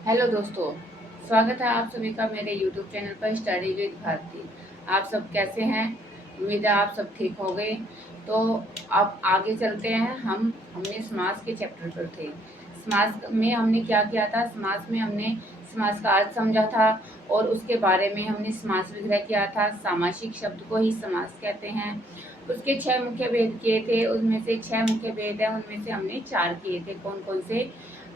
Hello दोस्तों, स्वागत है आप सभी का मेरे यूट्यूब चैनल पर स्टडी विद भारती। आप सब कैसे हैं? उम्मीद है आप सब ठीक हो गए। तो अब आगे चलते हैं। हमने समास के चैप्टर पर थे। समास में हमने क्या किया था? समास में हमने समास का अर्थ समझा था और उसके बारे में हमने समास विग्रह किया था। सामासिक शब्द को ही समास कहते हैं। उसके 6 मुख्य भेद किए थे। उनमें से 6 मुख्य भेद है, उनमें से हमने 4 किए थे। कौन कौन से?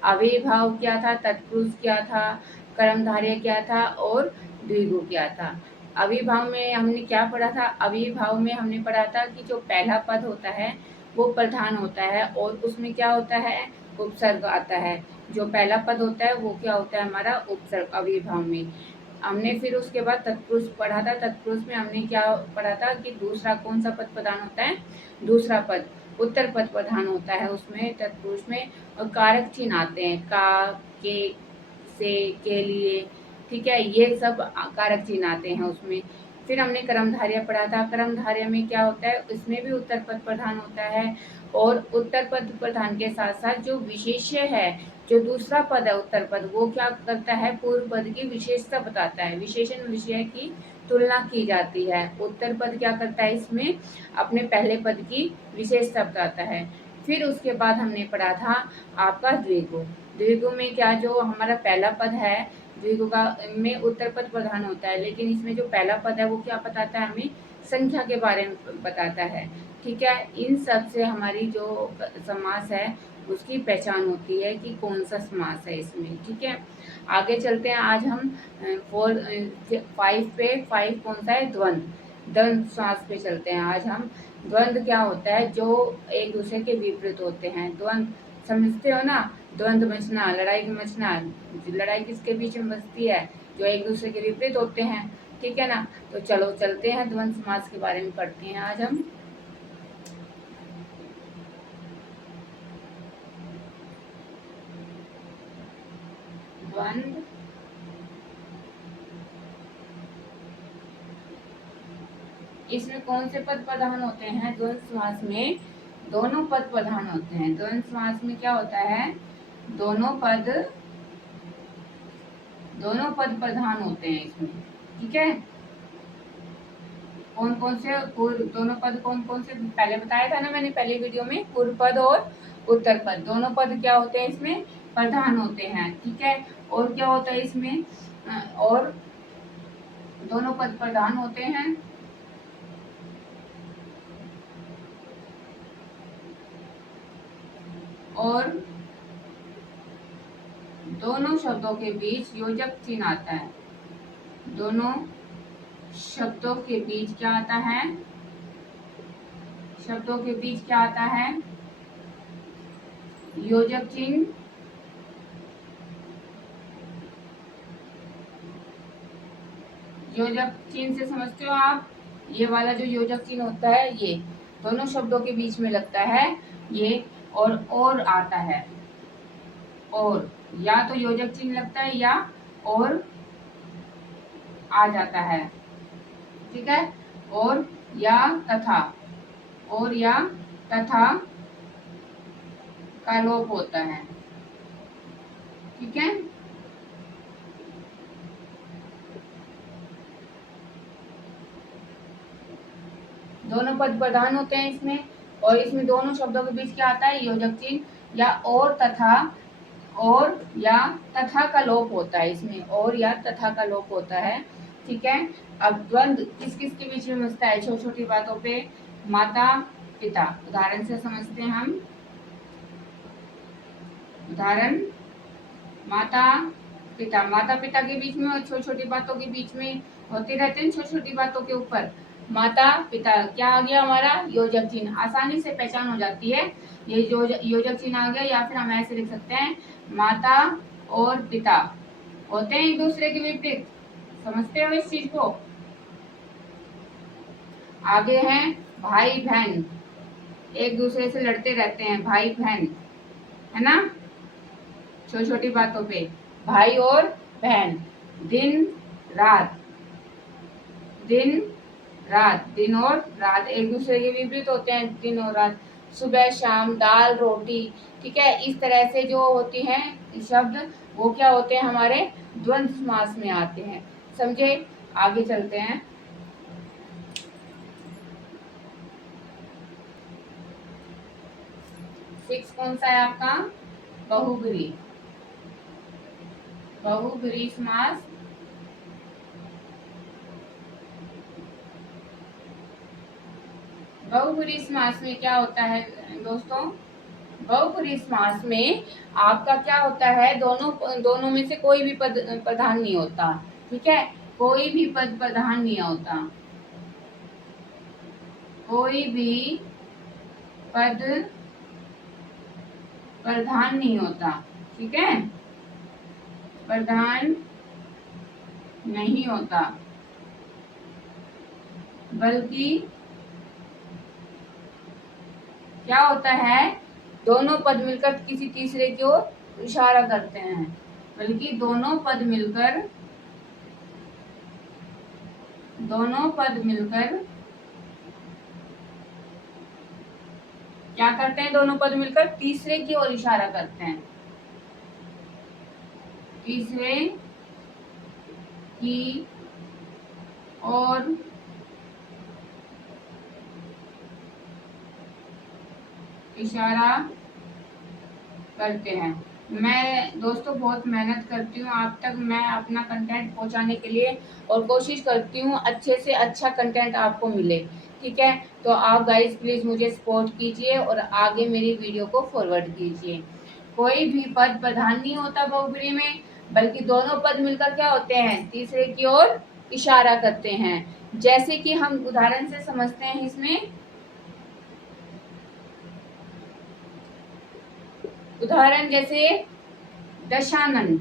अविर्भाव क्या था, तत्पुरुष क्या था, कर्मधारय क्या था और द्विगु क्या था। अविर्भाव में हमने क्या पढ़ा था? अविर्भाव में हमने पढ़ा था कि जो पहला पद होता है वो प्रधान होता है और उसमें क्या होता है? उपसर्ग आता है। जो पहला पद होता है वो क्या होता है? हमारा उपसर्ग अविर्भाव में। हमने फिर उसके बाद तत्पुरुष पढ़ा था। तत्पुरुष में हमने क्या पढ़ा था कि दूसरा कौन सा पद प्रधान होता है? दूसरा पद उत्तर पद प्रधान होता है उसमें, तत्पुरुष में। और कारक चिन्ह आते हैं, का, के, से, के लिए, ठीक है, ये सब कारक चिन्ह आते हैं उसमें। फिर हमने कर्मधारय पढ़ा था। कर्मधारय में क्या होता है? इसमें भी उत्तर पद प्रधान होता है और उत्तर पद प्रधान के साथ साथ जो विशेष्य है, जो दूसरा पद है उत्तर पद, वो क्या करता है? पूर्व पद की विशेषता बताता है। विशेषण विषय की तुलना की जाती है। उत्तर पद क्या करता है? इसमें अपने पहले पद की विशेषता बताता है। फिर उसके बाद हमने पढ़ा था आपका द्विगु। द्विगु में क्या, जो हमारा पहला पद है द्विगु का में उत्तर पद प्रधान होता है, लेकिन इसमें जो पहला पद है वो क्या बताता है? हमें संख्या के बारे में बताता है। ठीक है, इन सब से हमारी जो समास है उसकी पहचान होती है कि कौन सा समास है इसमें। ठीक है, आगे चलते हैं। आज हम 5 पे 5 कौन सा है? द्वंद्व। द्वंद्व समास पे चलते हैं आज हम। द्वंद्व क्या होता है? जो एक दूसरे के विपरीत होते हैं। द्वंद्व समझते हो ना? द्वंद्व मचना, लड़ाई मचना। लड़ाई किसके बीच में बचती है? जो एक दूसरे के विपरीत होते हैं। ठीक है ना? तो चलो चलते हैं, द्वंद्व समास के बारे में पढ़ते हैं आज हम। द्वंद्व इसमें कौन से पद प्रधान होते हैं? द्वंद्व समास में दोनों पद प्रधान होते हैं। द्वंद्व समास में क्या होता है? दोनों पद प्रधान होते हैं इसमें। ठीक है, कौन कौन से पूर्व दोनों पद कौन कौन से पहले बताया था ना मैंने पहले वीडियो में? पूर्व पद और उत्तर पद दोनों पद क्या होते हैं इसमें? प्रधान होते हैं। ठीक है, और क्या होता है इसमें? और दोनों पद प्रधान होते हैं और दोनों शब्दों के बीच योजक चिन्ह आता है। दोनों शब्दों के बीच क्या आता है? शब्दों के बीच क्या आता है? योजक चिन्ह। योजक चिन्ह से समझते हो आप? ये वाला जो योजक चिन्ह होता है ये दोनों शब्दों के बीच में लगता है ये। और आता है, और या तो योजक चिन्ह लगता है या और आ जाता है। ठीक है, और या तथा, और या तथा का लोप होता है। ठीक है, दोनों पद प्रधान होते हैं इसमें, और इसमें दोनों शब्दों के बीच क्या आता है? योजक चिन्ह या और तथा, और या तथा का लोप होता है इसमें, और या तथा का लोप होता है। ठीक है, अब द्वंद्व किस किस के बीच में बसता है? छोटी छोटी बातों पे। माता पिता, उदाहरण से समझते हैं हम। उदाहरण, माता पिता। माता पिता के बीच में और छोटी छोटी बातों के बीच में होते रहते हैं, छोटी छोटी बातों के ऊपर। माता पिता क्या आ गया? हमारा योजक चिन्ह। आसानी से पहचान हो जाती है, ये जो योजक चिन्ह आ गया। या फिर हम ऐसे लिख सकते हैं, माता और पिता होते हैं एक दूसरे के विपरीत। समझते हो इस चीज को? आगे हैं भाई बहन, एक दूसरे से लड़ते रहते हैं भाई बहन, है ना? छोटी छोटी बातों पे भाई और बहन। दिन रात, दिन रात, दिन और रात एक दूसरे के विपरीत होते हैं, दिन और रात। सुबह शाम, दाल रोटी। ठीक है, इस तरह से जो होती हैं शब्द वो क्या होते हैं, हमारे द्वंद्व समास में आते हैं। समझे? आगे चलते हैं। सिक्स कौन सा है आपका? बहुब्रीहि। बहुब्रीहि समास बहुब्रीहि समास में क्या होता है दोस्तों? बहुब्रीहि समास में आपका क्या होता है, दोनों में से कोई भी पद प्रधान नहीं होता। ठीक है, कोई भी पद प्रधान नहीं होता, कोई भी पद प्रधान नहीं होता। ठीक है, प्रधान नहीं होता, बल्कि क्या होता है, दोनों पद मिलकर किसी तीसरे की ओर इशारा करते हैं। बल्कि दोनों पद मिलकर क्या करते हैं, दोनों पद मिलकर तीसरे की ओर इशारा करते हैं, तीसरे की ओर इशारा करते हैं। मैं दोस्तों बहुत मेहनत करती हूँ आप तक मैं अपना कंटेंट पहुँचाने के लिए, और कोशिश करती हूँ अच्छे से अच्छा कंटेंट आपको मिले। ठीक है, तो आप गाइस प्लीज़ मुझे सपोर्ट कीजिए और आगे मेरी वीडियो को फॉरवर्ड कीजिए। कोई भी पद प्रधान नहीं होता बहुब्रीहि में, बल्कि दोनों पद मिलकर क्या होते हैं, तीसरे की ओर इशारा करते हैं। जैसे कि हम उदाहरण से समझते हैं इसमें, उदाहरण जैसे दशानन।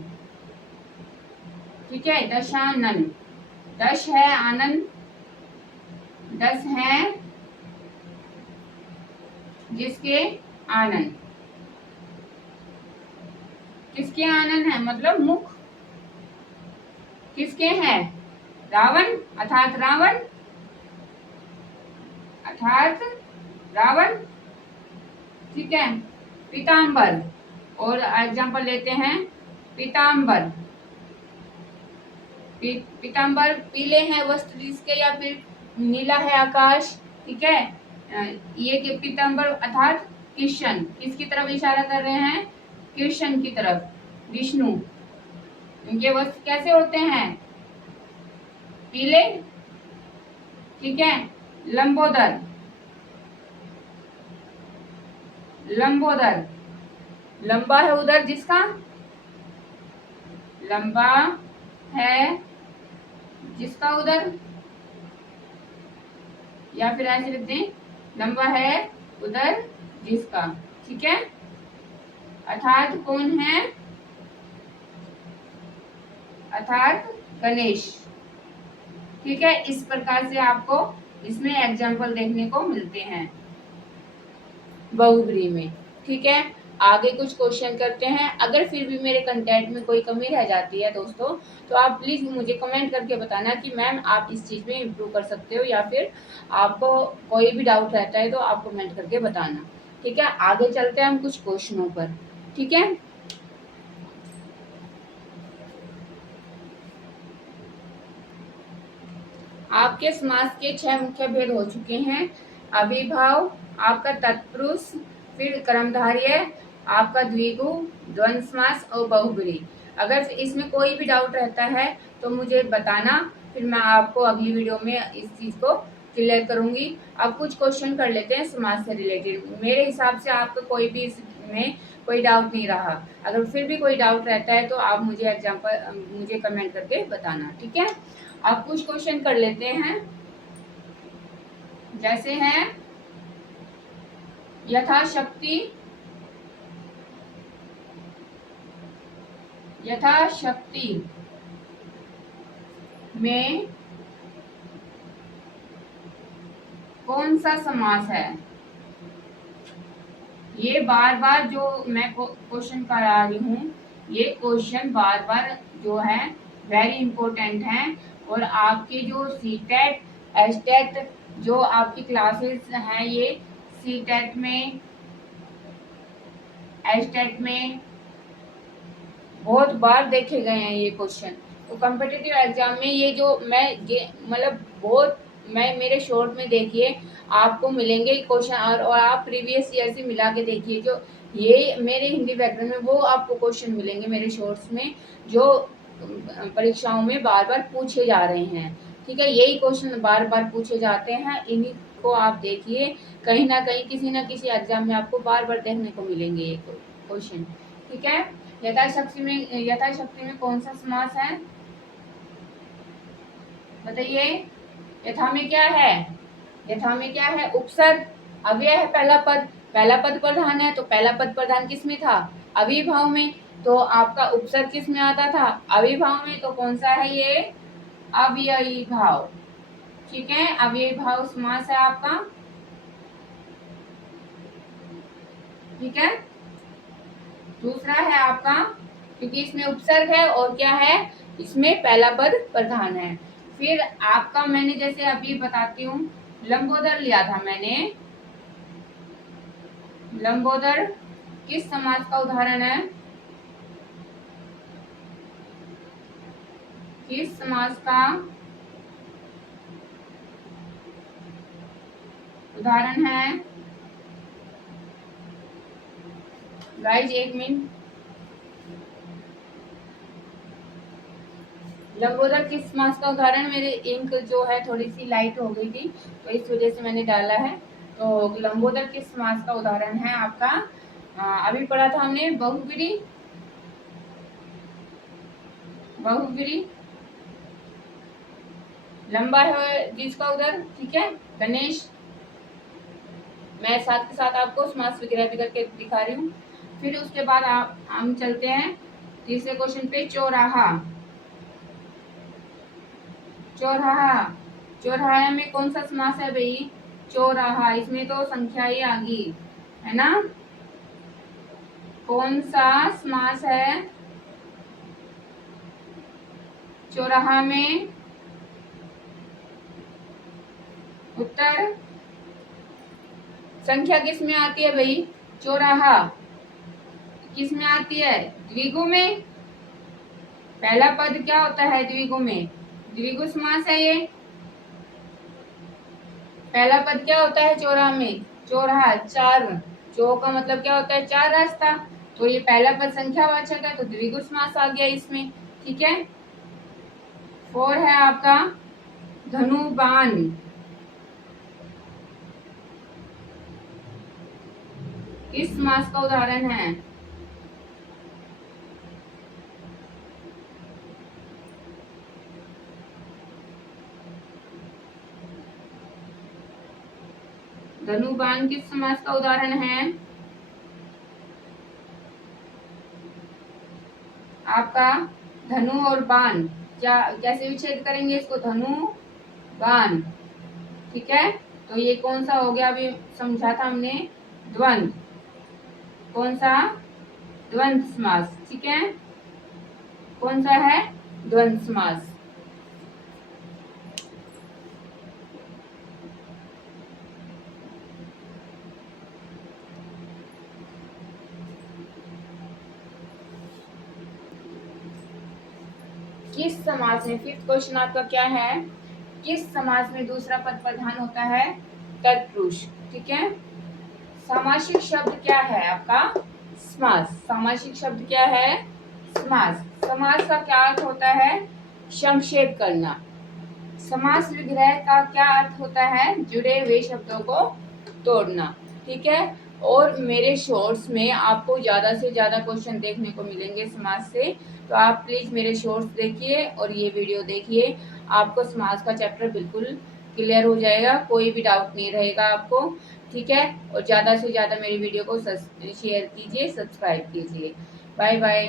ठीक है, दशानन, दश है आनंद, दस है जिसके आनंद, किसके आनंद है मतलब मुख, किसके हैं, रावण अर्थात रावण। ठीक है, पीतांबर, और एग्जांपल लेते हैं पीतांबर। पीतांबर पीले हैं वस्त्र जिसके, या फिर नीला है आकाश। ठीक है, ये पीतांबर अर्थात कृष्ण, किसकी तरफ इशारा कर रहे हैं, कृष्ण की तरफ, विष्णु। इनके वस्त्र कैसे होते हैं, पीले। ठीक है, लंबोदर, लंबोदर, लंबा है उधर जिसका, लंबा है जिसका उधर, या फिर ऐसे लिखते हैं लंबा है उधर जिसका। ठीक है, अर्थात कौन है, अर्थात गणेश। ठीक है, इस प्रकार से आपको इसमें एग्जाम्पल देखने को मिलते हैं बहुब्रीहि में। ठीक है, आगे कुछ क्वेश्चन करते हैं। अगर फिर भी मेरे कंटेंट में कोई कमी रह जाती है दोस्तों, तो आप प्लीज़ मुझे कमेंट करके बताना कि मैम आप इस चीज़ में इम्प्रूव कर सकते हो, या फिर आपको कोई भी डाउट रहता है तो आप कमेंट करके बताना। ठीक है, आगे चलते हैं हम कुछ क्वेश्चनों पर। ठीक है, आपके समास के 6 मुख्य भेद हो चुके हैं। अभिभाव, आपका तत्पुरुष, फिर कर्मधारय, आपका द्विगु, द्वंद्व समास और बहुब्रीहि। अगर इसमें कोई भी डाउट रहता है तो मुझे बताना, फिर मैं आपको अगली वीडियो में इस चीज़ को क्लियर करूंगी। अब कुछ क्वेश्चन कर लेते हैं समाज से रिलेटेड। मेरे हिसाब से आपका कोई भी इसमें कोई डाउट नहीं रहा। अगर फिर भी कोई डाउट रहता है तो आप मुझे कमेंट करके बताना। ठीक है, अब कुछ क्वेश्चन कर लेते हैं। जैसे हैं यथाशक्ति, यथाशक्ति में कौन सा समास है। ये बार बार जो मैं क्वेश्चन करा रही हूँ, ये क्वेश्चन बार बार जो है वेरी इंपॉर्टेंट है। और आपके जो सीटेट एस्टेट जो आपकी क्लासेस हैं, ये सीटेट में एस्टेट में बहुत बार देखे गए हैं ये क्वेश्चन। तो कॉम्पिटिटिव एग्जाम में ये जो मैं ये मतलब बहुत मैं मेरे शॉर्ट में देखिए आपको मिलेंगे क्वेश्चन, और आप प्रीवियस ईयर से मिला के देखिए जो ये मेरे हिंदी व्याकरण में वो आपको क्वेश्चन मिलेंगे मेरे शॉर्ट्स में जो परीक्षाओं में बार बार पूछे जा रहे हैं। ठीक है, यही क्वेश्चन बार बार पूछे जाते हैं, इन्हीं को आप देखिए, कहीं ना कहीं किसी ना किसी एग्जाम में आपको बार बार देखने को मिलेंगे ये क्वेश्चन। ठीक है, यथाशक्ति में कौन सा समास है बताइए। यथा में क्या है, यथा में क्या है, उपसर्ग अव्यय है, पहला पद प्रधान है, तो पहला पद प्रधान किस में था, अविभाव में। तो आपका उपसर्ग किस में आता था, अविभाव में। तो कौन सा है ये, अव्ययी भाव। ठीक है, अव्ययी भाव समास है आपका। ठीक है, दूसरा है आपका, क्योंकि इसमें उपसर्ग है और क्या है, इसमें पहला पद प्रधान है। फिर आपका मैंने जैसे अभी बताती हूँ, लंबोदर लिया था मैंने। लंबोदर किस समास का उदाहरण है, किस समास का उदाहरण है। गाइस एक मिनट, लंबोदर किस समास का उदाहरण, मेरे इंक जो है थोड़ी सी लाइट हो गई थी तो इस वजह से मैंने डाला है। तो लंबोदर किस समास का उदाहरण है आपका, अभी पढ़ा था हमने, बहुब्री, बहुब्री लंबा है जिसका उधर। ठीक है, गणेश, मैं साथ के साथ आपको समास विग्रह भी करके दिखा रही हूँ। फिर उसके बाद हम चलते हैं तीसरे क्वेश्चन पे, चौराहा। चौराहा, चौराहा में कौन सा समास है भाई, चौराहा, इसमें तो संख्या ही आ गई है ना। कौन सा समास है चौराहा में, उत्तर, संख्या किस में आती है भाई, चौराहा किस में आती है, द्विगु में। पहला पद क्या होता है द्विगु में, द्विगु समास है ये। पहला पद क्या होता है चौराहा में, चौराहा, चार, चौ का मतलब क्या होता है, चार रास्ता। तो ये पहला पद संख्यावाचक है तो द्विगु समास आ गया इसमें। ठीक है, 4 है आपका, धनुबान। किस समास का उदाहरण है, धनुबान किस समास का उदाहरण है आपका, धनु और बाण, क्या कैसे विच्छेद करेंगे इसको, धनु बाण। ठीक है, तो ये कौन सा हो गया, अभी समझा था हमने, द्वंद्व। कौन सा, द्वंद्व समास। ठीक है, कौन सा है, द्वंद्व समास। किस समास में, फिफ्थ क्वेश्चन आपका क्या है, किस समास में दूसरा पद प्रधान होता है, तत्पुरुष। ठीक है, सामासिक शब्द क्या है आपका, समास। सामासिक शब्द क्या है, समास। समास का क्या अर्थ होता है, संक्षेप करना। समास विग्रह का क्या अर्थ होता है, जुड़े हुए शब्दों को तोड़ना। ठीक है, और मेरे शॉर्ट्स में आपको ज्यादा से ज्यादा क्वेश्चन देखने को मिलेंगे समास से, तो आप प्लीज मेरे शॉर्ट्स देखिए और ये वीडियो देखिए, आपको समास का चैप्टर बिल्कुल क्लियर हो जाएगा, कोई भी डाउट नहीं रहेगा आपको। ठीक है, और ज्यादा से ज्यादा मेरी वीडियो को शेयर कीजिए, सब्सक्राइब कीजिए। Bye bye.